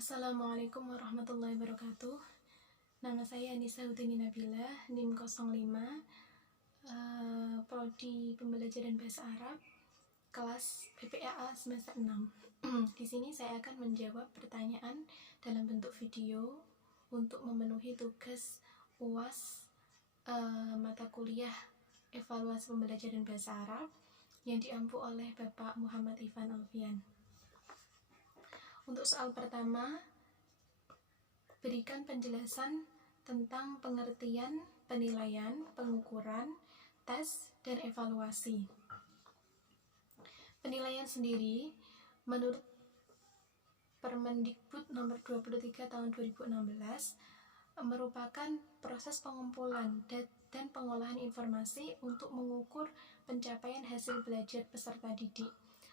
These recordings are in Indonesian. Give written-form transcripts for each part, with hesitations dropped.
Assalamualaikum warahmatullahi wabarakatuh. Nama saya Anissa Hutini Nabila, NIM 05, Prodi Pembelajaran Bahasa Arab, kelas PPAA semester 6. Di sini saya akan menjawab pertanyaan dalam bentuk video untuk memenuhi tugas UAS mata kuliah evaluasi pembelajaran bahasa Arab yang diampu oleh Bapak Muhammad Ivan Alfian. Untuk soal pertama, berikan penjelasan tentang pengertian, penilaian, pengukuran, tes, dan evaluasi. Penilaian sendiri, menurut Permendikbud nomor 23 tahun 2016, merupakan proses pengumpulan dan pengolahan informasi untuk mengukur pencapaian hasil belajar peserta didik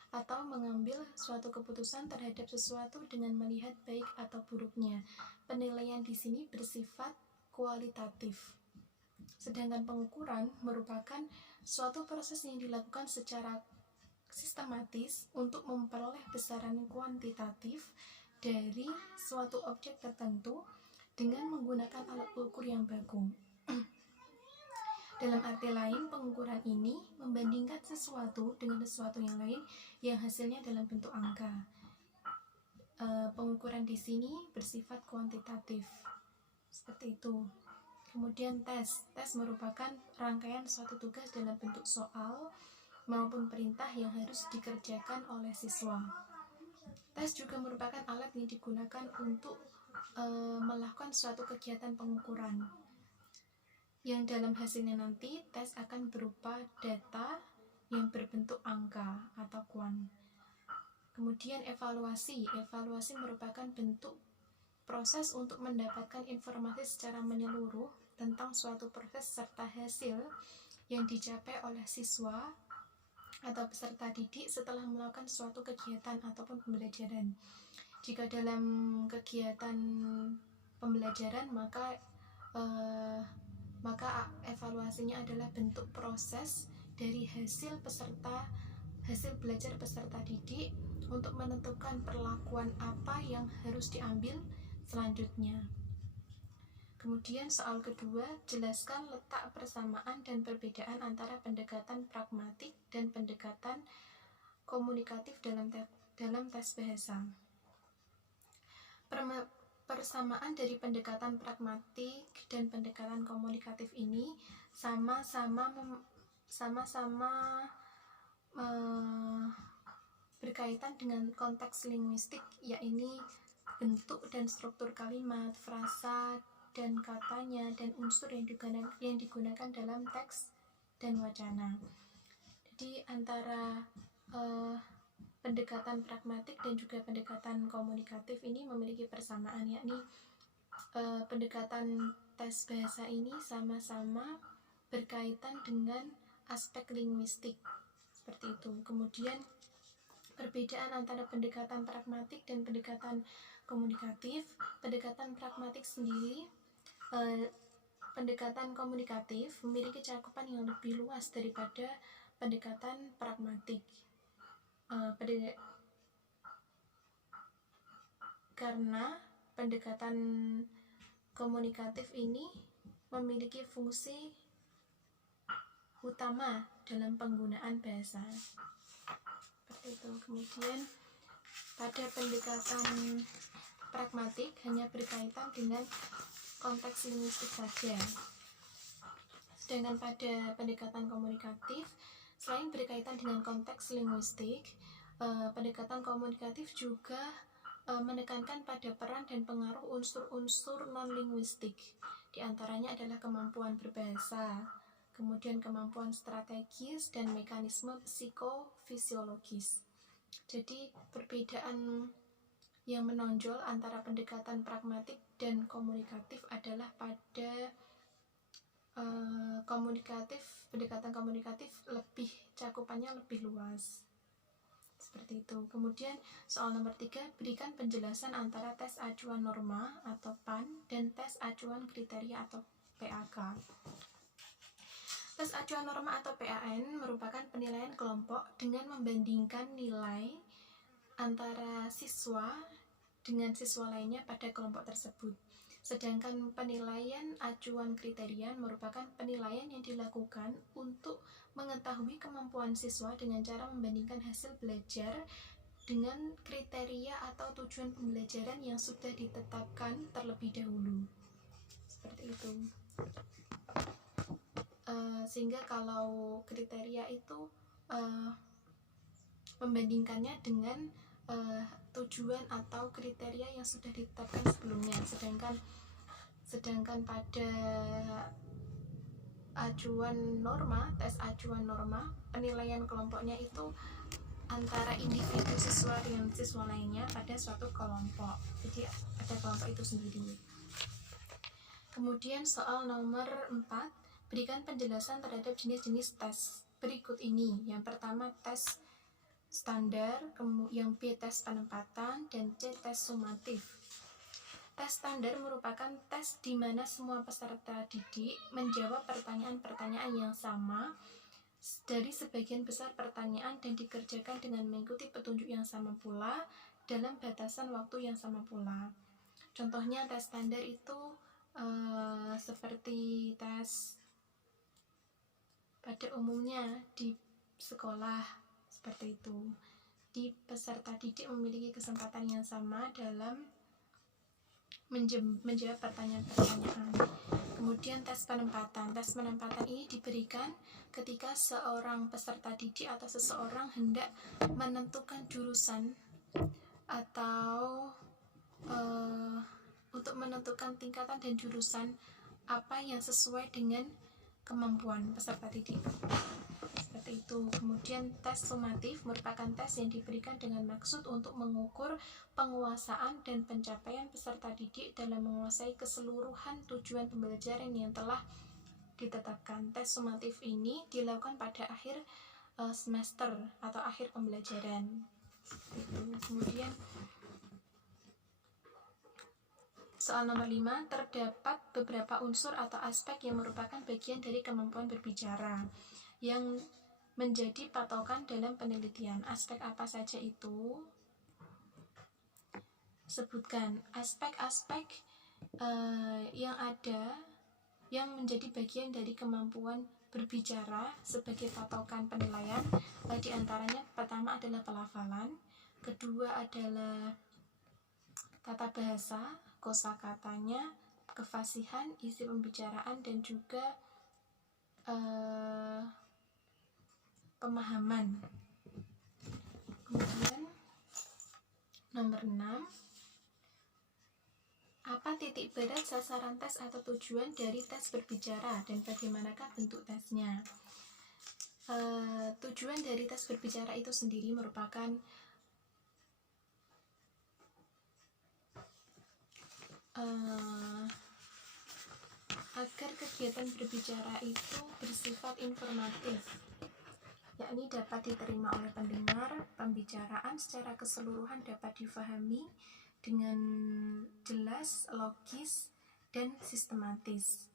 atau mengambil suatu keputusan terhadap sesuatu dengan melihat baik atau buruknya. Penilaian di sini bersifat kualitatif. Sedangkan pengukuran merupakan suatu proses yang dilakukan secara sistematis untuk memperoleh besaran kuantitatif dari suatu objek tertentu dengan menggunakan alat ukur yang baku. Dalam arti lain, pengukuran ini membandingkan sesuatu dengan sesuatu yang lain yang hasilnya dalam bentuk angka. Pengukuran di sini bersifat kuantitatif, seperti itu. Kemudian tes merupakan rangkaian suatu tugas dalam bentuk soal maupun perintah yang harus dikerjakan oleh siswa. Tes juga merupakan alat yang digunakan untuk melakukan suatu kegiatan pengukuran, yang dalam hasilnya nanti tes akan berupa data yang berbentuk angka atau kuan. Kemudian evaluasi merupakan bentuk proses untuk mendapatkan informasi secara menyeluruh tentang suatu proses serta hasil yang dicapai oleh siswa atau peserta didik setelah melakukan suatu kegiatan ataupun pembelajaran. Jika dalam kegiatan pembelajaran maka evaluasinya adalah bentuk proses dari hasil belajar peserta didik untuk menentukan perlakuan apa yang harus diambil selanjutnya. Kemudian soal kedua, jelaskan letak persamaan dan perbedaan antara pendekatan pragmatik dan pendekatan komunikatif dalam tes bahasa. Persamaan dari pendekatan pragmatik dan pendekatan komunikatif ini sama-sama berkaitan dengan konteks linguistik, yaitu bentuk dan struktur kalimat, frasa dan katanya, dan unsur yang digunakan dalam teks dan wacana. Jadi antara pendekatan pragmatik dan juga pendekatan komunikatif ini memiliki persamaan, yakni pendekatan tes bahasa ini sama-sama berkaitan dengan aspek linguistik, seperti itu. Kemudian perbedaan antara pendekatan pragmatik dan pendekatan komunikatif. Pendekatan pragmatik sendiri, pendekatan komunikatif memiliki cakupan yang lebih luas daripada pendekatan pragmatik. Karena pendekatan komunikatif ini memiliki fungsi utama dalam penggunaan bahasa, seperti itu. Kemudian pada pendekatan pragmatik hanya berkaitan dengan konteks linguistik saja. Sedangkan pada pendekatan komunikatif, selain berkaitan dengan konteks linguistik, pendekatan komunikatif juga menekankan pada peran dan pengaruh unsur-unsur non-linguistik. Di antaranya adalah kemampuan berbahasa, kemudian kemampuan strategis dan mekanisme psikofisiologis. Jadi pendekatan yang menonjol antara pendekatan pragmatik dan komunikatif adalah pada pendekatan komunikatif cakupannya lebih luas, seperti itu. Kemudian soal nomor 3, berikan penjelasan antara tes acuan norma atau PAN dan tes acuan kriteria atau PAK. Tes acuan norma atau PAN merupakan penilaian kelompok dengan membandingkan nilai antara siswa dengan siswa lainnya pada kelompok tersebut. Sedangkan penilaian acuan kriteria merupakan penilaian yang dilakukan untuk mengetahui kemampuan siswa dengan cara membandingkan hasil belajar dengan kriteria atau tujuan pembelajaran yang sudah ditetapkan terlebih dahulu. Seperti itu. Sehingga kalau kriteria itu membandingkannya dengan tujuan atau kriteria yang sudah ditetapkan sebelumnya, sedangkan pada acuan norma, tes acuan norma, penilaian kelompoknya itu antara individu siswa dengan siswa lainnya pada suatu kelompok, jadi pada kelompok itu sendiri. Kemudian soal nomor 4, berikan penjelasan terhadap jenis-jenis tes berikut ini. Yang pertama tes standar, yang B tes penempatan, dan C tes sumatif. Tes standar merupakan tes di mana semua peserta didik menjawab pertanyaan-pertanyaan yang sama dari sebagian besar pertanyaan dan dikerjakan dengan mengikuti petunjuk yang sama pula dalam batasan waktu yang sama pula. Contohnya tes standar itu seperti tes pada umumnya di sekolah, seperti itu. Di peserta didik memiliki kesempatan yang sama dalam menjawab pertanyaan-pertanyaan. Kemudian tes penempatan. Tes penempatan ini diberikan ketika seorang peserta didik atau seseorang hendak menentukan jurusan atau untuk menentukan tingkatan dan jurusan apa yang sesuai dengan kemampuan peserta didik. Seperti itu. Kemudian tes sumatif merupakan tes yang diberikan dengan maksud untuk mengukur penguasaan dan pencapaian peserta didik dalam menguasai keseluruhan tujuan pembelajaran yang telah ditetapkan. Tes sumatif ini dilakukan pada akhir semester atau akhir pembelajaran. Kemudian soal nomor 5, terdapat beberapa unsur atau aspek yang merupakan bagian dari kemampuan berbicara yang menjadi patokan dalam penelitian. Aspek apa saja itu? Sebutkan aspek-aspek yang ada yang menjadi bagian dari kemampuan berbicara sebagai patokan penilaian. Di antaranya pertama adalah pelafalan, kedua adalah tata bahasa, kosakatanya, kefasihan, isi pembicaraan, dan juga pemahaman. Kemudian nomor 6, apa titik berat, sasaran tes atau tujuan dari tes berbicara dan bagaimanakah bentuk tesnya? Tujuan dari tes berbicara itu sendiri merupakan agar kegiatan berbicara itu bersifat informatif, yakni dapat diterima oleh pendengar, pembicaraan secara keseluruhan dapat difahami dengan jelas, logis, dan sistematis.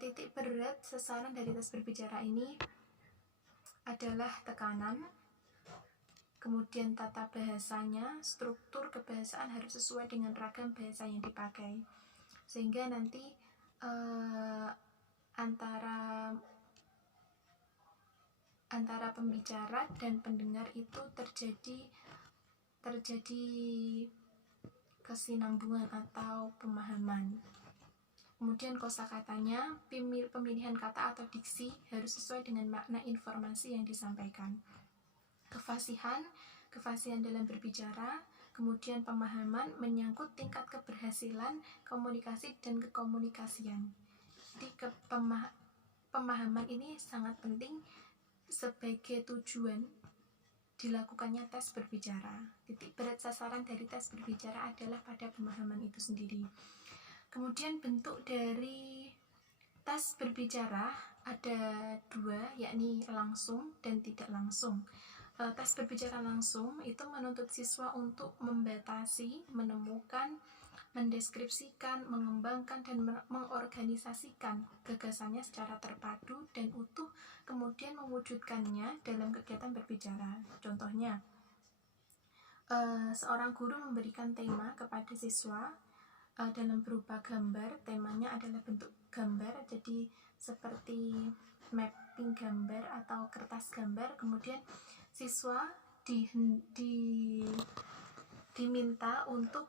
Titik berat sasaran dari tes berbicara ini adalah tekanan, kemudian tata bahasanya, struktur kebahasaan harus sesuai dengan ragam bahasa yang dipakai, sehingga nanti antara pembicara dan pendengar itu terjadi kesinambungan atau pemahaman. Kemudian kosakatanya, pemilihan kata atau diksi harus sesuai dengan makna informasi yang disampaikan. Kefasihan dalam berbicara, kemudian pemahaman menyangkut tingkat keberhasilan komunikasi dan kekomunikasian. Jadi pemahaman ini sangat penting sebagai tujuan dilakukannya tes berbicara. Titik berat sasaran dari tes berbicara adalah pada pemahaman itu sendiri. Kemudian bentuk dari tes berbicara ada 2, yakni langsung dan tidak langsung. Tes berbicara langsung itu menuntut siswa untuk membatasi, menemukan, mendeskripsikan, mengembangkan, dan mengorganisasikan gagasannya secara terpadu dan utuh, kemudian mewujudkannya dalam kegiatan berbicara. Contohnya, seorang guru memberikan tema kepada siswa dalam berupa gambar. Temanya adalah bentuk gambar, jadi seperti mapping gambar atau kertas gambar. Kemudian siswa diminta untuk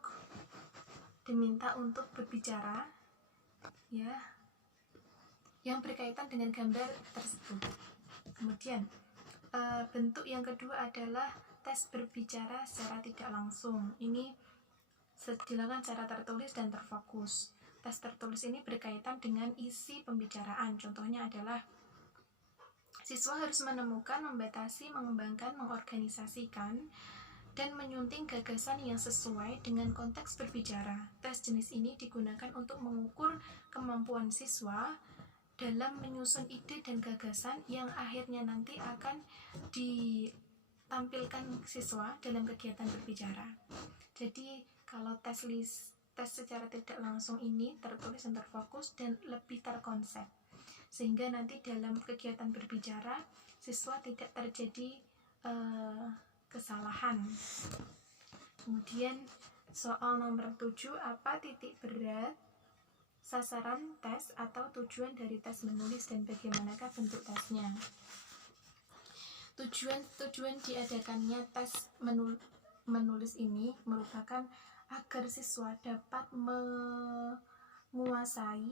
berbicara ya yang berkaitan dengan gambar tersebut. Kemudian bentuk yang kedua adalah tes berbicara secara tidak langsung. Ini dilakukan secara tertulis dan terfokus. Tes tertulis ini berkaitan dengan isi pembicaraan. Contohnya adalah siswa harus menemukan, membatasi, mengembangkan, mengorganisasikan, dan menyunting gagasan yang sesuai dengan konteks berbicara. Tes jenis ini digunakan untuk mengukur kemampuan siswa dalam menyusun ide dan gagasan yang akhirnya nanti akan ditampilkan siswa dalam kegiatan berbicara. Jadi kalau tes secara tidak langsung ini tertulis dan terfokus dan lebih terkonsep, sehingga nanti dalam kegiatan berbicara siswa tidak terjadi kesalahan. Kemudian soal nomor 7, apa titik berat, sasaran tes atau tujuan dari tes menulis dan bagaimanakah bentuk tesnya. Tujuan diadakannya tes menulis ini merupakan agar siswa dapat menguasai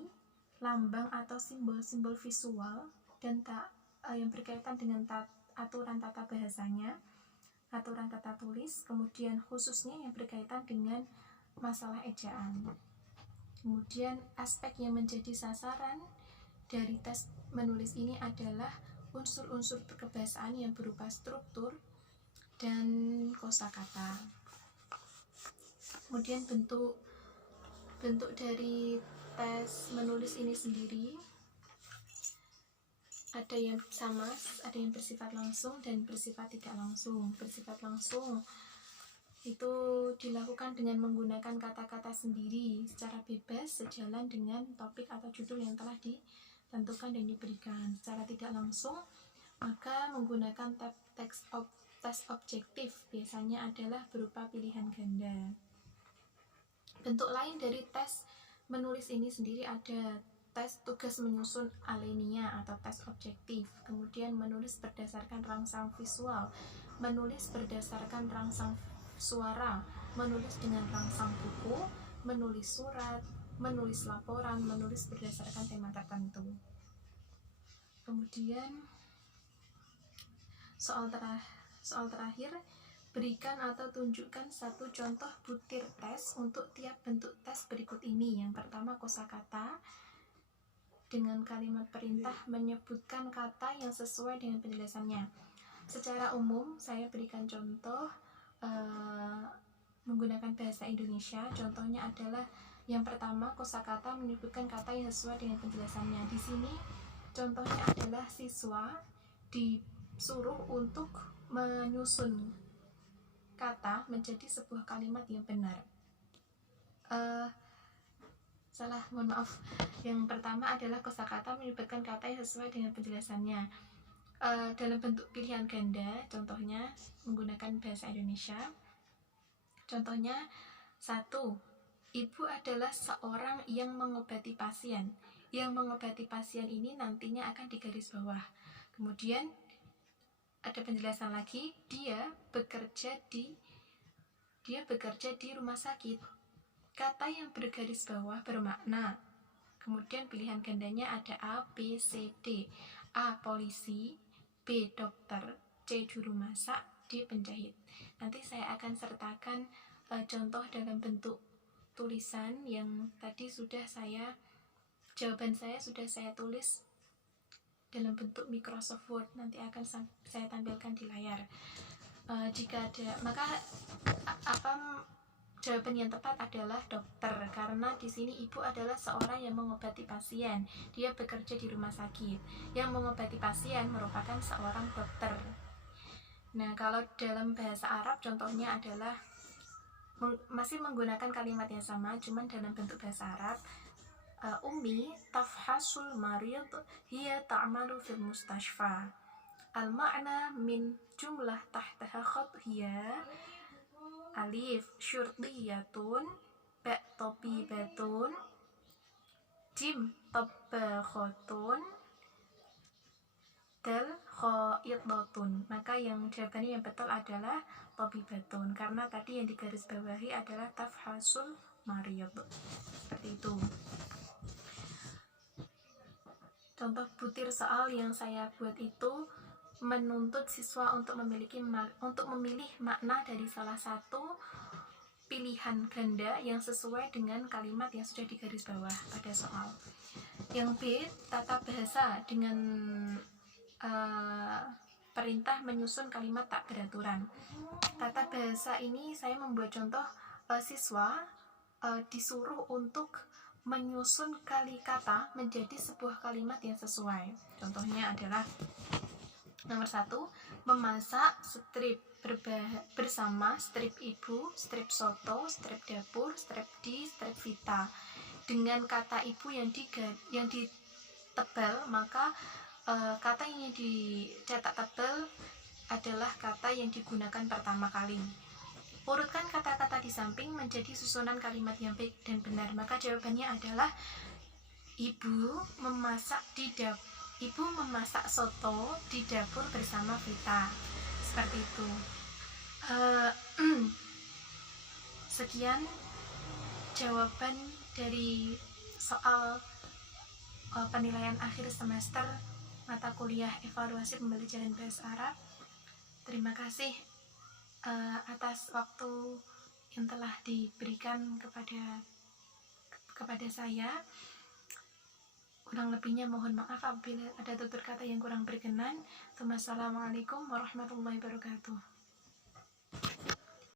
lambang atau simbol-simbol visual dan yang berkaitan dengan aturan tata bahasanya, aturan tata tulis, kemudian khususnya yang berkaitan dengan masalah ejaan. Kemudian aspek yang menjadi sasaran dari tes menulis ini adalah unsur-unsur kebahasaan yang berupa struktur dan kosakata. Kemudian bentuk dari tes menulis ini sendiri ada yang sama, ada yang bersifat langsung dan bersifat tidak langsung. Bersifat langsung itu dilakukan dengan menggunakan kata-kata sendiri secara bebas sejalan dengan topik atau judul yang telah ditentukan dan diberikan. Secara tidak langsung maka menggunakan tes objektif, biasanya adalah berupa pilihan ganda. Bentuk lain dari tes menulis ini sendiri ada tes tugas menyusun alinea atau tes objektif, kemudian menulis berdasarkan rangsang visual, menulis berdasarkan rangsang suara, menulis dengan rangsang buku, menulis surat, menulis laporan, menulis berdasarkan tema tertentu. Kemudian soal terakhir, berikan atau tunjukkan satu contoh butir tes untuk tiap bentuk tes berikut ini. Yang pertama, kosakata dengan kalimat perintah menyebutkan kata yang sesuai dengan penjelasannya. Secara umum saya berikan contoh menggunakan bahasa Indonesia. Contohnya adalah yang pertama, kosakata menyebutkan kata yang sesuai dengan penjelasannya. Di sini contohnya adalah siswa disuruh untuk menyusun kata menjadi sebuah kalimat yang benar. Mohon maaf. Yang pertama adalah kosakata menyebutkan kata yang sesuai dengan penjelasannya. Dalam bentuk pilihan ganda, contohnya menggunakan bahasa Indonesia. Contohnya 1. Ibu adalah seorang yang mengobati pasien. Yang mengobati pasien ini nantinya akan digaris bawah. Kemudian ada penjelasan lagi, dia bekerja di rumah sakit. Kata yang bergaris bawah bermakna. Kemudian pilihan gandanya ada A, B, C, D. A, polisi, B, dokter, C, juru masak, D, penjahit. Nanti saya akan sertakan contoh dalam bentuk tulisan yang tadi jawaban saya sudah saya tulis dalam bentuk Microsoft Word. Nanti akan saya tampilkan di layar. Jika ada, maka jawaban yang tepat adalah dokter, karena di sini ibu adalah seorang yang mengobati pasien. Dia bekerja di rumah sakit. Yang mengobati pasien merupakan seorang dokter. Nah, kalau dalam bahasa Arab contohnya adalah masih menggunakan kalimat yang sama, cuman dalam bentuk bahasa Arab. Ummi tafhasul marid hiya ta'malu fil mustashfa. Al-ma'na min jumlah tahtaha khat hiya alif syurtiyatun, ba tobibatun, jim tabakhotun, dal khaidatun. Maka yang jawabannya yang betul adalah tobibatun, karena tadi yang digaris bawahi adalah tafhasul mariyad. Seperti itu. Contoh butir soal yang saya buat itu menuntut siswa untuk memilih makna dari salah satu pilihan ganda yang sesuai dengan kalimat yang sudah digaris bawah pada soal. Yang B, tata bahasa dengan perintah menyusun kalimat tak beraturan. Tata bahasa ini saya membuat contoh siswa disuruh untuk menyusun kali kata menjadi sebuah kalimat yang sesuai. Contohnya adalah nomor 1, memasak strip bersama strip ibu, strip soto, strip dapur, strip di, strip vita. Dengan kata ibu yang ditebal, maka kata yang dicetak tebal adalah kata yang digunakan pertama kali. Urutkan kata-kata di samping menjadi susunan kalimat yang baik dan benar. Maka jawabannya adalah ibu memasak soto di dapur bersama Vita. Seperti itu. Sekian jawaban dari soal penilaian akhir semester mata kuliah evaluasi pembelajaran bahasa Arab. Terima kasih atas waktu yang telah diberikan kepada saya. Kurang lebihnya mohon maaf apabila ada tutur kata yang kurang berkenan. Wassalamualaikum warahmatullahi wabarakatuh.